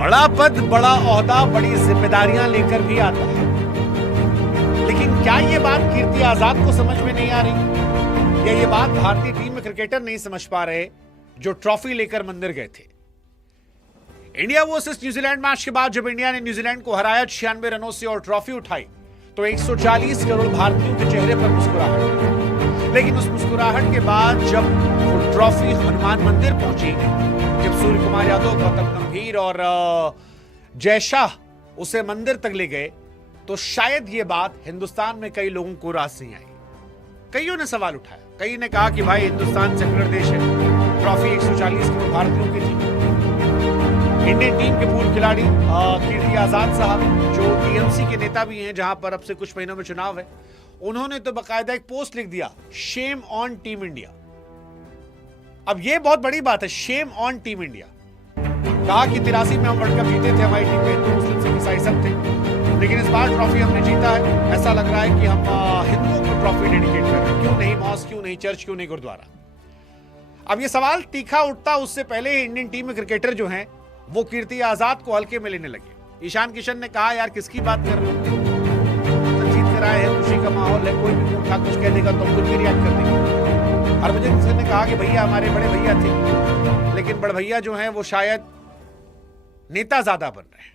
बड़ा पद, बड़ा ओहदा, बड़ी जिम्मेदारियां लेकर भी आता है, लेकिन क्या ये बात कीर्ति आजाद को समझ में नहीं आ रही, या ये बात भारतीय टीम में क्रिकेटर नहीं समझ पा रहे जो ट्रॉफी लेकर मंदिर गए थे। इंडिया वर्सेस न्यूजीलैंड मैच के बाद जब इंडिया ने न्यूजीलैंड को हराया 96 रनों से और ट्रॉफी उठाई, तो 140 करोड़ भारतीयों के चेहरे पर मुस्कुराहट। लेकिन उस मुस्कुराहट के बाद जब वो ट्रॉफी हनुमान मंदिर पहुंची, जब सूर्य कुमार यादव, गौतम गंभीर और जय शाह उसे मंदिर तक ले गए, तो शायद ये बात हिंदुस्तान में कई लोगों को रास नहीं आई। कईयों ने सवाल उठाया, कई ने कहा कि भाई हिंदुस्तान सेक्युलर देश है, ट्रॉफी 140 करोड़ भारतीयों की थी। इंडियन टीम के पूर्व खिलाड़ी कीर्ति आजाद साहब, जो टीएमसी के नेता भी हैं, जहां पर अब से कुछ महीनों में चुनाव है, उन्होंने तो बाकायदा एक पोस्ट लिख दिया, शेम ऑन टीम इंडिया। अब यह बहुत बड़ी बात है, शेम ऑन टीम इंडिया। कहा कि 83 में हम वर्ल्ड कप जीते थे, हमारी टीम में हिंदू, मुस्लिम, सिख, ईसाई सब थे, लेकिन इस बार ट्रॉफी हमने जीता है, ऐसा लग रहा है कि हम हिंदुओं को ट्रॉफी डेडिकेट कर रहे हैं। क्यों नहीं मॉस्क, क्यों नहीं चर्च, क्यों नहीं गुरुद्वारा? अब यह सवाल तीखा उठता उससे पहले ही इंडियन टीम में क्रिकेटर जो हैं वो कीर्ति आजाद को हल्के में लेने लगे। ईशान किशन ने कहा, यार किसकी बात कर रहे हो, जीत कर आए हैं, खुशी का माहौल है, कोई भी उठा कुछ कह देगा तो खुद भी रिएक्ट कर देंगे। हरभजन सिंह ने कहा कि भैया हमारे बड़े भैया थे, लेकिन बड़े भैया जो हैं वो शायद नेता ज्यादा बन रहे हैं,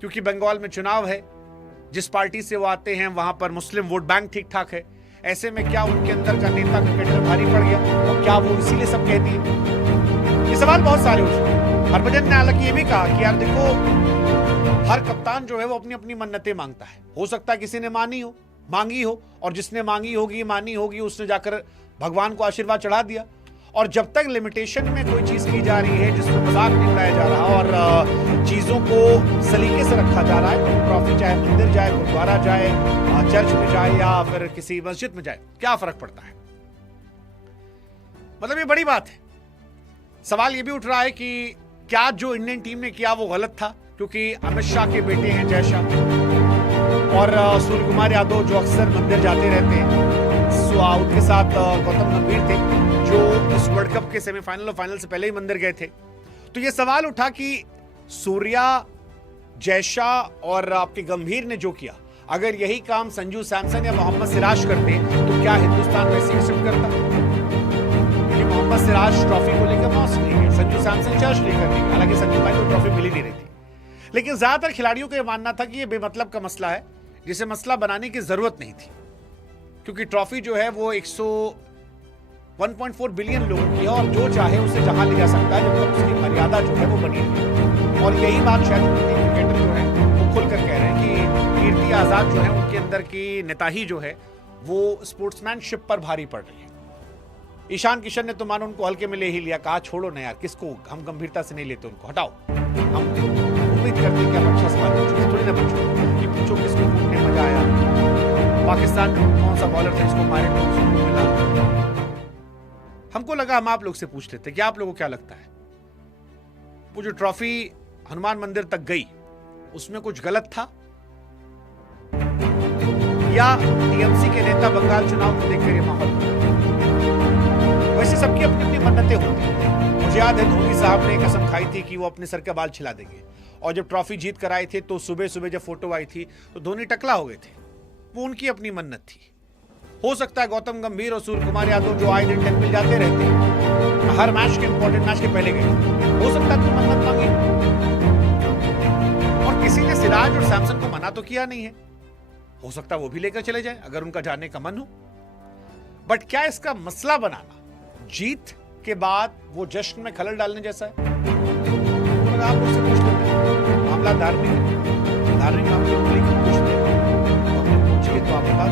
क्योंकि बंगाल में चुनाव है, जिस पार्टी से वो आते हैं वहां पर मुस्लिम वोट बैंक ठीक ठाक है। ऐसे में क्या उनके अंदर का नेता क्रिकेटर भारी पड़ गया, और क्या वो इसीलिए सब कहती है? ये सवाल बहुत सारे उठ रहे हैं। हरभजन ने हालांकि ये भी कहा कि यार देखो, हर कप्तान जो है वो अपनी अपनी मन्नतें मांगता है। हो सकता है किसी ने मांगी हो, और जिसने मांगी होगी, मानी होगी, उसने जाकर भगवान को आशीर्वाद चढ़ा दिया। और जब तक लिमिटेशन में कोई चीज की जा रही है, जिसको मजाक नहीं उड़ाया जा रहा और चीजों को सलीके से रखा जा रहा है, तो ट्रॉफी चाहे मंदिर जाए, गुरुद्वारा जाए, चर्च में जाए या फिर किसी मस्जिद में जाए, क्या फर्क पड़ता है? मतलब ये बड़ी बात है। सवाल ये भी उठ रहा है कि क्या जो इंडियन टीम ने किया वो गलत था, क्योंकि अमित शाह के बेटे हैं जय शाह और सूर्य कुमार यादव जो अक्सर मंदिर जाते रहते हैं, उनके साथ गौतम गंभीर थे जो इस वर्ल्ड कप के सेमीफाइनल और फाइनल से पहले ही मंदिर गए थे। तो ये सवाल उठा कि सूर्या, जय शाह और आपके गंभीर ने जो किया, अगर यही काम संजू सैमसन या मोहम्मद सिराज करते तो क्या हिंदुस्तान वैसे एक्सेप्ट करता? क्योंकि मोहम्मद सिराज ट्रॉफी को लेकर मॉस्क नहीं है, संजू सैमसन चर्च लेकर नहीं, हालांकि संजू भाई को ट्रॉफी मिल ही नहीं रही थी। लेकिन ज्यादातर खिलाड़ियों का यह मानना था कि यह बेमतलब का मसला है, जिसे मसला बनाने की जरूरत नहीं थी, क्योंकि ट्रॉफी जो है वो 1.4 बिलियन लोगों की है और जो चाहे उसे जहां ले जा सकता है, जब तक उसकी मर्यादा जो है वो बनी रहे। और यही बात शायद क्रिकेटर जो है वो खुलकर कह रहे हैं कि कीर्ति आजाद जो है उनके अंदर की नेताही जो है वो स्पोर्ट्समैनशिप पर भारी पड़ रही है। ईशान किशन ने तो मानो उनको हल्के में ले ही लिया, कहा छोड़ो ना यार, किसको हम गंभीरता से नहीं लेते, उनको हटाओ। हम उम्मीद करते हैं कि आप अच्छा सवाल पूछो, थोड़ी ना पूछो किसको कूटने मजा आया, पाकिस्तान में कौन सा बॉलर था इसको मारे तो उसको मिला। हमको लगा हम आप लोग से पूछ लेते, क्या आप लोगों को क्या लगता है, वो जो ट्रॉफी हनुमान मंदिर तक गई उसमें कुछ गलत था, या टीएमसी के नेता बंगाल चुनाव को देखकर ये माहौल? वैसे सबकी अपनी अपनी मन्नतें होती हैं। मुझे याद है धोनी साहब ने कसम खाई थी कि वो अपने सर का बाल छिला देंगे, और जब ट्रॉफी जीत कर आए थे तो सुबह सुबह जब फोटो आई थी तो धोनी टकला हो गए थे। वो उनकी अपनी मन्नत थी। हो सकता है गौतम गंभीर और सूर्य कुमार यादव जो आए दिन टेम्पल जाते रहते हैं, हर मैच के इंपॉर्टेंट मैच के पहले गए, हो सकता है कोई मन्नत मांगी, और किसी ने सिराज और सैमसन को मना तो किया नहीं है, हो सकता है वो भी लेकर चले जाए अगर उनका जाने का मन हो। बट क्या इसका मसला बनाना जीत के बाद वो जश्न में खलल डालने जैसा है? तो आप मुझसे पूछ लेते हैं, मामला धार्मिक है, धार्मिक मामले को लेकर पूछते हैं, तो आपने पूछिए तो आपके पास